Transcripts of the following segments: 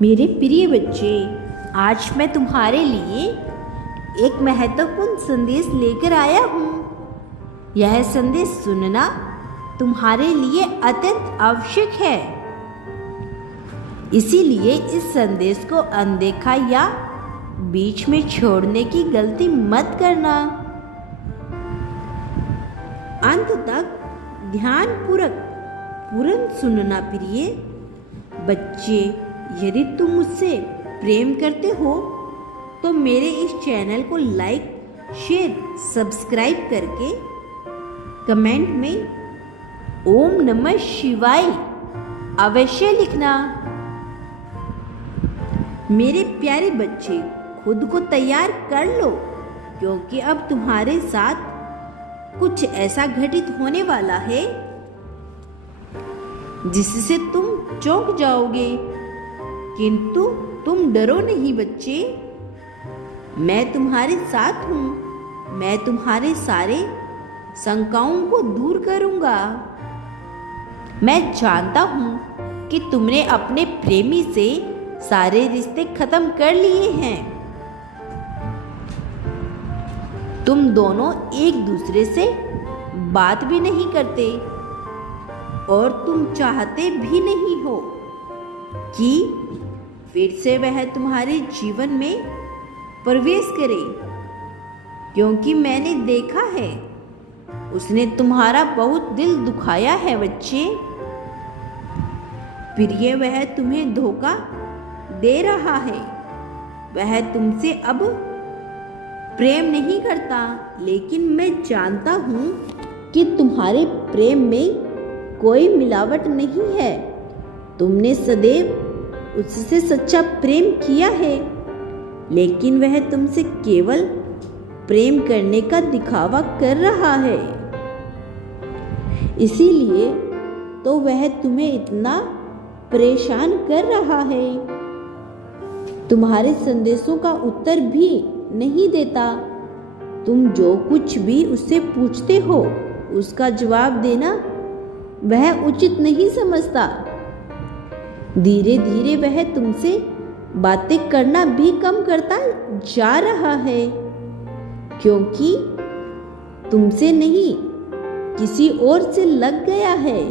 मेरे प्रिय बच्चे, आज मैं तुम्हारे लिए एक महत्वपूर्ण संदेश लेकर आया हूँ। यह संदेश सुनना तुम्हारे लिए अत्यंत आवश्यक है। इसीलिए इस संदेश को अनदेखा या बीच में छोड़ने की गलती मत करना। अंत तक ध्यानपूर्वक सुनना प्रिय बच्चे। यदि तुम मुझसे प्रेम करते हो तो मेरे इस चैनल को लाइक, शेयर, सब्सक्राइब करके कमेंट में ओम नमः शिवाय अवश्य लिखना। मेरे प्यारे बच्चे, खुद को तैयार कर लो, क्योंकि अब तुम्हारे साथ कुछ ऐसा घटित होने वाला है जिससे तुम चौंक जाओगे। किंतु तुम डरो नहीं बच्चे, मैं तुम्हारे साथ हूँ। मैं तुम्हारे सारे शंकाओं को दूर करूँगा। मैं जानता हूँ कि तुमने अपने प्रेमी से सारे रिश्ते खत्म कर लिए हैं। तुम दोनों एक दूसरे से बात भी नहीं करते और तुम चाहते भी नहीं हो कि फिर से वह तुम्हारे जीवन में प्रवेश करे, क्योंकि मैंने देखा है उसने तुम्हारा बहुत दिल दुखाया है बच्चे। प्रिय, वह तुम्हें धोखा दे रहा है। वह तुमसे अब प्रेम नहीं करता, लेकिन मैं जानता हूँ कि तुम्हारे प्रेम में कोई मिलावट नहीं है। तुमने सदैव उससे सच्चा प्रेम किया है, लेकिन वह तुमसे केवल प्रेम करने का दिखावा कर रहा है। इसीलिए तो वह तुम्हें इतना परेशान कर रहा है। तुम्हारे संदेशों का उत्तर भी नहीं देता। तुम जो कुछ भी उससे पूछते हो उसका जवाब देना वह उचित नहीं समझता। धीरे धीरे वह तुमसे बातें करना भी कम करता जा रहा है, क्योंकि तुमसे नहीं किसी और से लग गया है।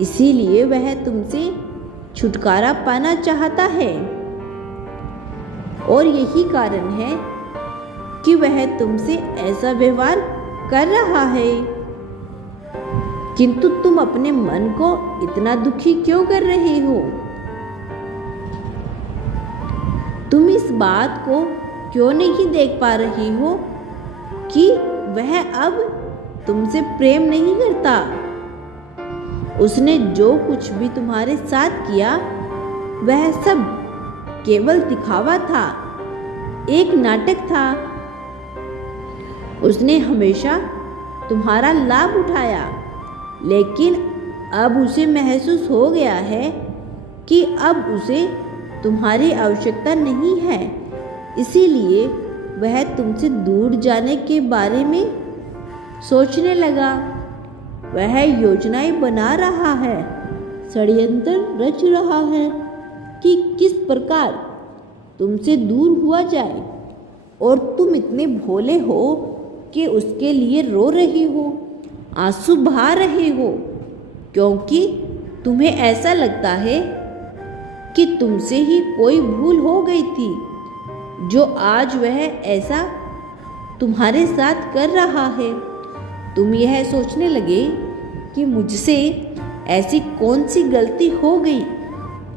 इसीलिए वह तुमसे छुटकारा पाना चाहता है, और यही कारण है कि वह तुमसे ऐसा व्यवहार कर रहा है। किंतु तुम अपने मन को इतना दुखी क्यों कर रहे हो? तुम इस बात को क्यों नहीं देख पा रहे हो कि वह अब तुमसे प्रेम नहीं करता? उसने जो कुछ भी तुम्हारे साथ किया वह सब केवल दिखावा था, एक नाटक था। उसने हमेशा तुम्हारा लाभ उठाया, लेकिन अब उसे महसूस हो गया है कि अब उसे तुम्हारी आवश्यकता नहीं है। इसीलिए वह तुमसे दूर जाने के बारे में सोचने लगा। वह योजनाएं बना रहा है, षड्यंत्र रच रहा है कि किस प्रकार तुमसे दूर हुआ जाए, और तुम इतने भोले हो कि उसके लिए रो रही हो, आंसू बहा रहे हो, क्योंकि तुम्हें ऐसा लगता है कि तुमसे ही कोई भूल हो गई थी, जो आज वह ऐसा तुम्हारे साथ कर रहा है। तुम यह सोचने लगे कि मुझसे ऐसी कौन सी गलती हो गई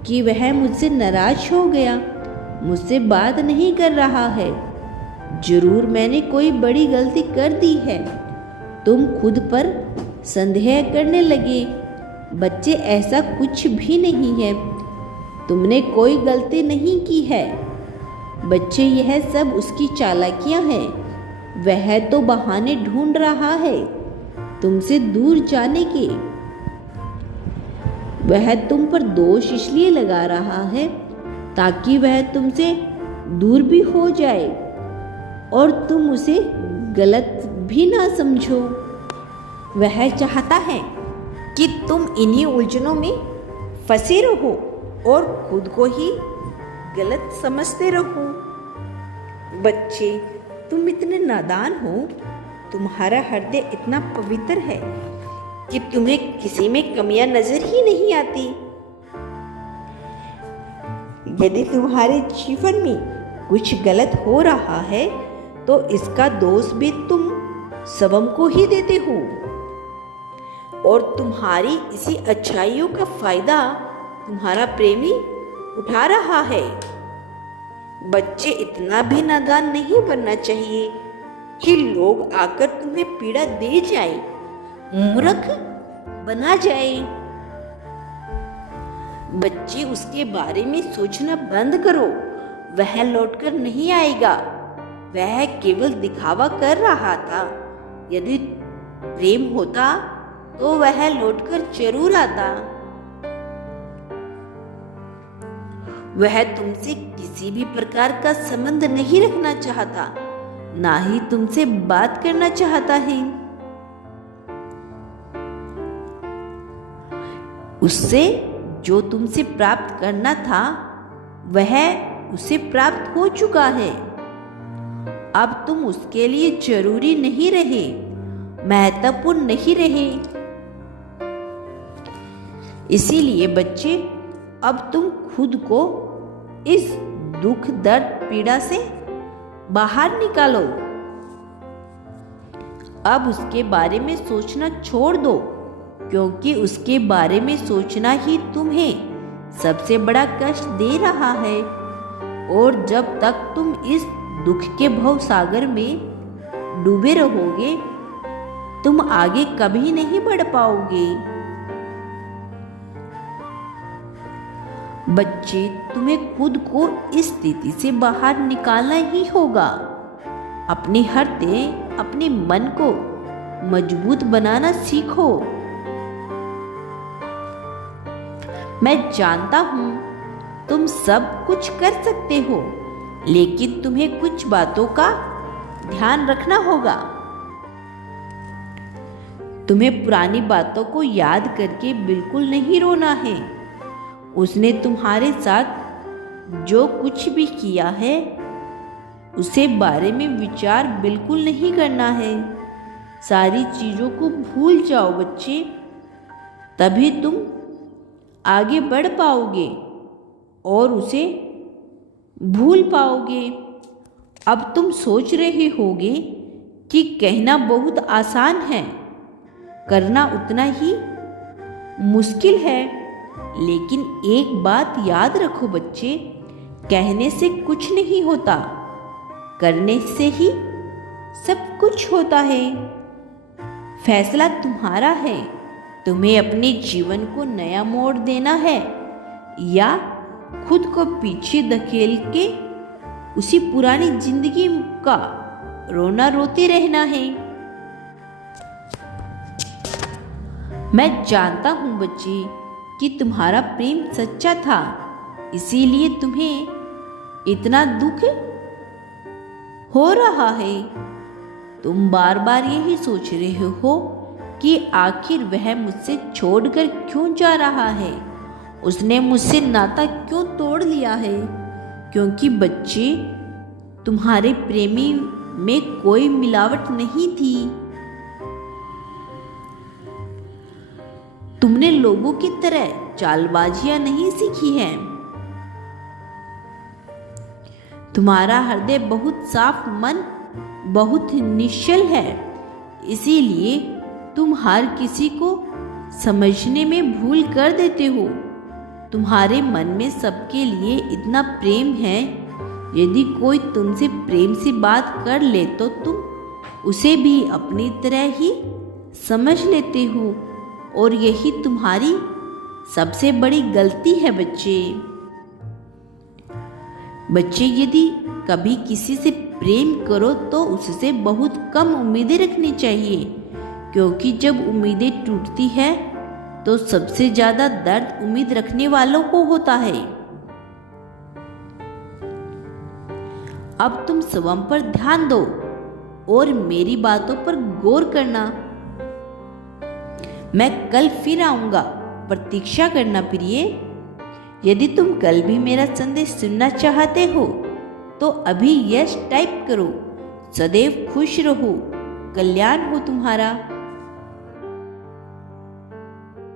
कि वह मुझसे नाराज हो गया, मुझसे बात नहीं कर रहा है। जरूर मैंने कोई बड़ी गलती कर दी है। तुम खुद पर संदेह करने लगे। बच्चे, ऐसा कुछ भी नहीं है। तुमने कोई गलती नहीं की है। बच्चे, यह सब उसकी चालाकियां हैं। वह तो बहाने ढूंढ रहा है तुमसे दूर जाने के। वह तुम पर दोष इसलिए लगा रहा है ताकि वह तुमसे दूर भी हो जाए और तुम उसे गलत भी ना समझो। वह चाहता है कि तुम इन्हीं उलझनों में फंसे रहो और खुद को ही गलत समझते रहो। बच्चे, तुम इतने नादान हो, तुम्हारा हृदय इतना पवित्र है कि तुम्हें किसी में कमियां नजर ही नहीं आती। यदि तुम्हारे जीवन में कुछ गलत हो रहा है तो इसका दोष भी तुम स्वयं को ही देते हो और तुम्हारी इसी अच्छाइयों का फायदा तुम्हारा प्रेमी उठा रहा है। बच्चे, इतना भी नादान नहीं बनना चाहिए कि लोग आकर तुम्हें पीड़ा दे जाए, मूर्ख बना जाए। बच्चे, उसके बारे में सोचना बंद करो। वह लौटकर नहीं आएगा, वह केवल दिखावा कर रहा था। यदि प्रेम होता तो वह लौटकर जरूर आता। वह तुमसे किसी भी प्रकार का संबंध नहीं रखना चाहता, ना ही तुमसे बात करना चाहता है। उससे जो तुमसे प्राप्त करना था वह उसे प्राप्त हो चुका है। अब तुम उसके लिए जरूरी नहीं रहे, महत्वपूर्ण नहीं रहे। इसीलिए बच्चे, अब तुम खुद को इस दुख, दर्द, पीड़ा से बाहर निकालो। अब उसके बारे में सोचना छोड़ दो, क्योंकि उसके बारे में सोचना ही तुम्हें सबसे बड़ा कष्ट दे रहा है। और जब तक तुम इस दुख के भव सागर में डूबे रहोगे, तुम आगे कभी नहीं बढ़ पाओगे। बच्चे, तुम्हें खुद को इस स्थिति से बाहर निकालना ही होगा। अपने हृदय, अपने मन को मजबूत बनाना सीखो। मैं जानता हूं तुम सब कुछ कर सकते हो, लेकिन तुम्हें कुछ बातों का ध्यान रखना होगा। तुम्हें पुरानी बातों को याद करके बिल्कुल नहीं रोना है। उसने तुम्हारे साथ जो कुछ भी किया है उसे बारे में विचार बिल्कुल नहीं करना है। सारी चीजों को भूल जाओ बच्चे, तभी तुम आगे बढ़ पाओगे और उसे भूल पाओगे। अब तुम सोच रहे होगे कि कहना बहुत आसान है, करना उतना ही मुश्किल है। लेकिन एक बात याद रखो बच्चे, कहने से कुछ नहीं होता, करने से ही सब कुछ होता है। फैसला तुम्हारा है, तुम्हें अपने जीवन को नया मोड़ देना है या खुद को पीछे धकेल के उसी पुरानी जिंदगी का रोना रोते रहना है। मैं जानता हूं बच्चे कि तुम्हारा प्रेम सच्चा था, इसीलिए तुम्हें इतना दुख हो रहा है। तुम बार बार यही सोच रहे हो कि आखिर वह मुझसे छोड़कर क्यों जा रहा है, उसने मुझसे नाता क्यों तोड़ लिया है। क्योंकि बच्चे, तुम्हारे प्रेमी में कोई मिलावट नहीं थी। तुमने लोगों की तरह चालबाजियां नहीं सीखी हैं। तुम्हारा हृदय बहुत साफ, मन बहुत निश्चल है, इसीलिए तुम हर किसी को समझने में भूल कर देते हो। तुम्हारे मन में सबके लिए इतना प्रेम है, यदि कोई तुमसे प्रेम से बात कर ले तो तुम उसे भी अपनी तरह ही समझ लेते हो, और यही तुम्हारी सबसे बड़ी गलती है बच्चे। बच्चे, यदि कभी किसी से प्रेम करो तो उससे बहुत कम उम्मीदें रखनी चाहिए, क्योंकि जब उम्मीदें टूटती है तो सबसे ज्यादा दर्द उम्मीद रखने वालों को होता है। अब तुम स्वयं पर ध्यान दो और मेरी बातों पर गौर करना। मैं कल फिर आऊंगा, प्रतीक्षा करना प्रिय। यदि तुम कल भी मेरा संदेश सुनना चाहते हो तो अभी यस टाइप करो। सदैव खुश रहो, कल्याण हो तुम्हारा।